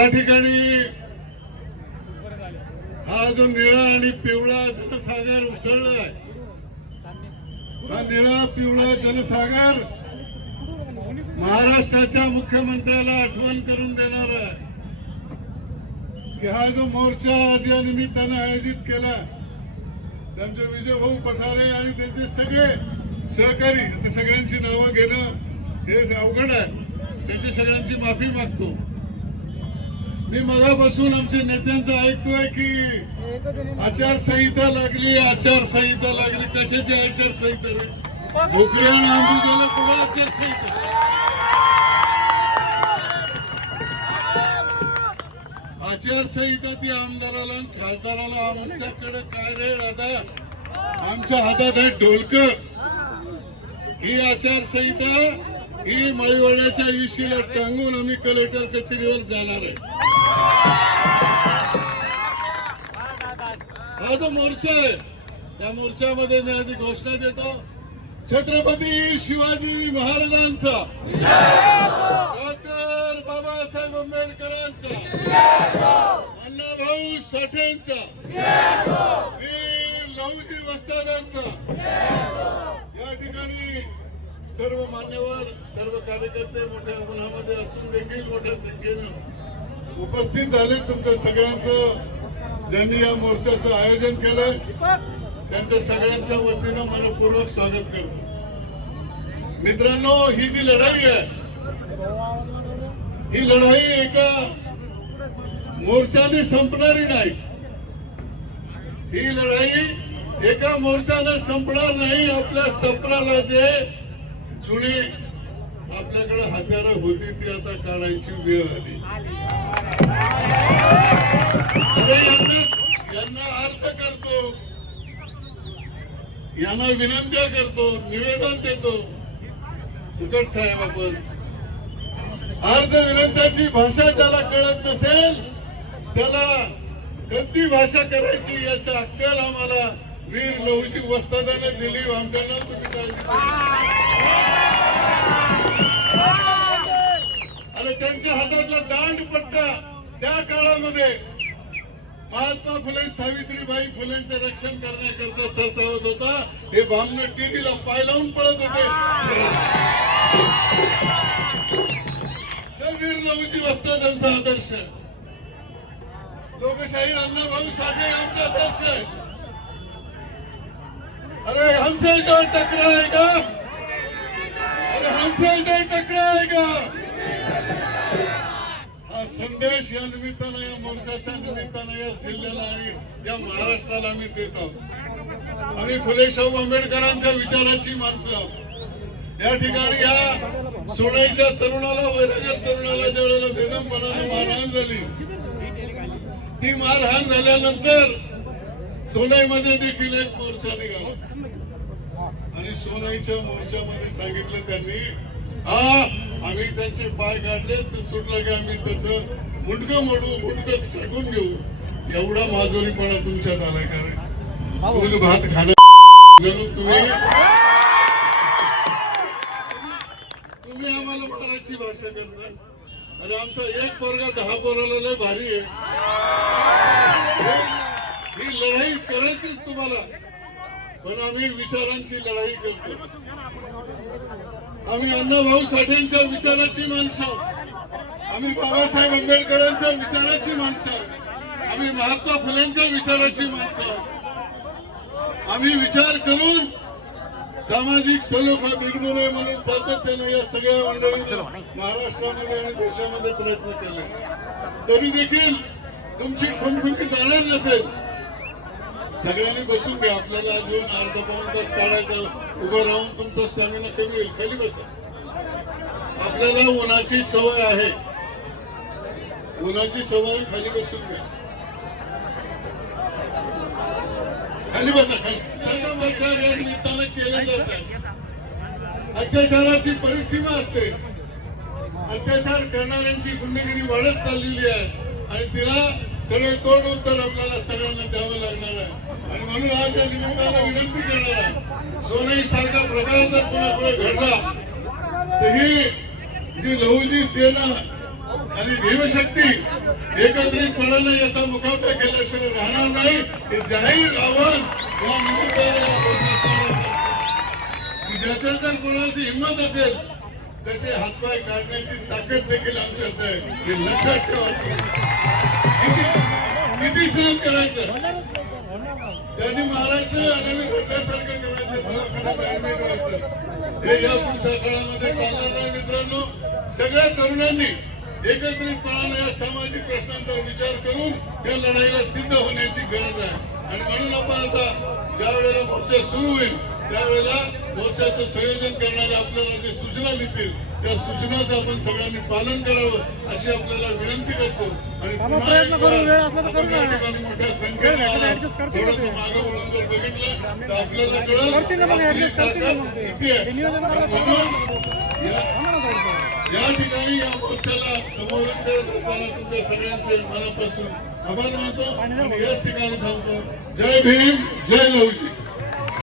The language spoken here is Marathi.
या ठिकाणी हा जो निळा आणि पिवळा जनसागर उसळलाय हा निळा पिवळा जनसागर महाराष्ट्राच्या मुख्यमंत्र्याला आठवण करून देणार आहे. की हा जो मोर्चा आज या निमित्तानं आयोजित केला त्यांचे विजयभाऊ पठारे आणि त्यांचे सगळे सहकारी सगळ्यांची नावं घेणं हे अवघड आहे. त्यांची सगळ्यांची माफी मागतो. मी मगापासून आमच्या नेत्यांचं ऐकतोय की आचारसंहिता लागली आचारसंहिता लागली. कशाची आचारसंहिता रे? भोकऱ्या नांदूजाला कुठं आचारसंहिता? आचारसंहिता ती आमदाराला आणि खासदाराला आमच्याकडे काय रे दादा आमच्या हातात आहे ढोलकर ही आचारसंहिता ही मळीवाड्याच्या विशीला टांगून आम्ही कलेक्टर कचेरीवर जाणार आहे. हा जो मोर्चा आहे. त्या मोर्चामध्ये मी आधी घोषणा देतो. छत्रपती शिवाजी महाराजांचा. डॉक्टर बाबासाहेब आंबेडकरांचा. अण्णाभाऊ साठेंचा. वीर लहुजी वस्तादांचा. सर्व मान्यवर सर्व कार्यकर्ते मोठ्या उन्हामध्ये असून देखील मोठ्या संख्येनं उपस्थित झाले तुमच्या सगळ्यांचं. ज्यांनी या मोर्चाचं आयोजन केलंय त्यांच्या सगळ्यांच्या वतीनं मनपूर्वक स्वागत करतो. मित्रांनो ही जी लढाई आहे ही लढाई एका मोर्चाने संपणारी नाही. ही लढाई एका मोर्चाने संपणार नाही आपल्या सपनाला जे हत्यारं होती ती आता काढायची वेळ आली. यांना अर्ज करतो. यांना विनंत्या करतो निवेदन देतो. सुकट साहेब आपण. अर्ज विनंत्याची भाषा ज्याला कळत नसेल त्याला कोणती भाषा करायची याची अक्कल आम्हाला वीर लहुजी वस्तादाने दिली आमच्याला तुम्ही काळजी आणि त्यांच्या हातातला दांड पट्टा त्या काळामध्ये महात्मा फुले सावित्रीबाई फुलेंचं रक्षण करण्याकरता सरसावत होता. हे बामण टीव्हीला पाय लावून पळत होते. तर वीर लहुजी वस्ताद आमचा आदर्श. लोकशाहीर अण्णाभाऊ साठे आमचा आदर्श आहे अरे हमसे हाय का? अरे हमसे हाय का? हा संदेश या निमित्तानं या मोर्चाच्या निमित्तानं या जिल्ह्याला आणि या महाराष्ट्राला आम्ही देत आहोत. आम्ही फुले शाहू आंबेडकरांच्या विचाराची माणसं आहोत. या ठिकाणी या सोडाईच्या तरुणाला वैरागर तरुणाला ज्या वेळेला बेदमपणानं मारहाण झाली ती मारहाण झाल्यानंतर सोनाईमध्ये देखील एक मोर्चा निघाला. आणि सोनाईच्या मोर्चामध्ये सांगितलं त्यांनी हा आम्ही त्यांचे पाय काढले तर सुटलं की आम्ही त्याचं मुंडकं मोडू मुंडकं छाटून घेऊ. एवढा माजोरीपणा तुमच्यात आलाय कारण भात खाणं तुम्ही तुम्ही आम्हाला मराठी भाषा करता अरे आमचा एक पोरगा दहा पोराला लय भारी आहे. ही लढाई करायचीच तुम्हाला. पण आम्ही विचारांची लढाई करतो आम्ही अण्णाभाऊ साठेंच्या विचाराची माणसं आहोत. आम्ही बाबासाहेब आंबेडकरांच्या विचाराची माणसं आहोत. आम्ही महात्मा फुलेंच्या विचाराची माणसं आहोत. आम्ही विचार करून सामाजिक सलोखा बिघडू नये म्हणून सातत्यानं या सगळ्या मंडळींनी महाराष्ट्रामध्ये आणि देशामध्ये प्रयत्न केले तरी देखील तुमची खुमखुमी जाणार नसेल सगळ्यांनी बसून घ्या. आपल्याला अजून अर्धा पाऊन तास काढायचा उभं राहून तुमचा स्टॅमिना कमी होईल. खाली बसा. आपल्याला उन्हाची सवय आहे. उन्हाची सवय खाली बसून घ्या. खाली बसा. खाली. या निमित्तानं केलं जात अत्याचाराची परिसीमा असते. अत्याचार करणाऱ्यांची गुन्हेगिरी वाढत चाललेली आहे. आणि तिला सगळे तोड उत्तर आपल्याला सगळ्यांना द्यावं लागणार आहे. आणि म्हणून आज या निमित्ताला विनंती करणार आहे. सोनई सारखा प्रकार जर कोणाकडे घडला तर ही जी लहुजी सेना आणि भीमशक्ती एकत्रितपणाने याचा मुकाबला केल्याशिवाय राहणार नाही हे जाहीर आव्हान या निमित्ताने ज्याच्या जर कोणाची हिंमत असेल त्याचे हातपाय काढण्याची ताकद देखील आमच्यात आहे. हे लक्षात ठेवा. किती सहन करायचं? त्यांनी मारायचं आणि मी करायचं दवाखान्यात ऍडमिट व्हायचं हे या पुढच्या काळामध्ये चालणार नाही मित्रांनो. सगळ्या तरुणांनी एकत्रितपणाने या सामाजिक प्रश्नांचा विचार करून या लढाईला सिद्ध होण्याची गरज आहे. आणि म्हणून आपण आता ज्या वेळेला मोर्चा सुरू होईल त्यावेळेला मोर्चाचं संयोजन करणारे आपल्याला जे सूचना देतील त्या सूचनाचं आपण सगळ्यांनी पालन करावं अशी आपल्याला विनंती करतो. आणि प्रयत्न मोठ्या संख्येने मागं वळून जर बघितलं तर आपल्याला कळेल या- ठिकाणी या मोर्चाला संबोधित करत असताना तुमच्या सगळ्यांचे मनापासून आभार मानतो आणि याच ठिकाणी थांबतो. जय भीम जय लवजी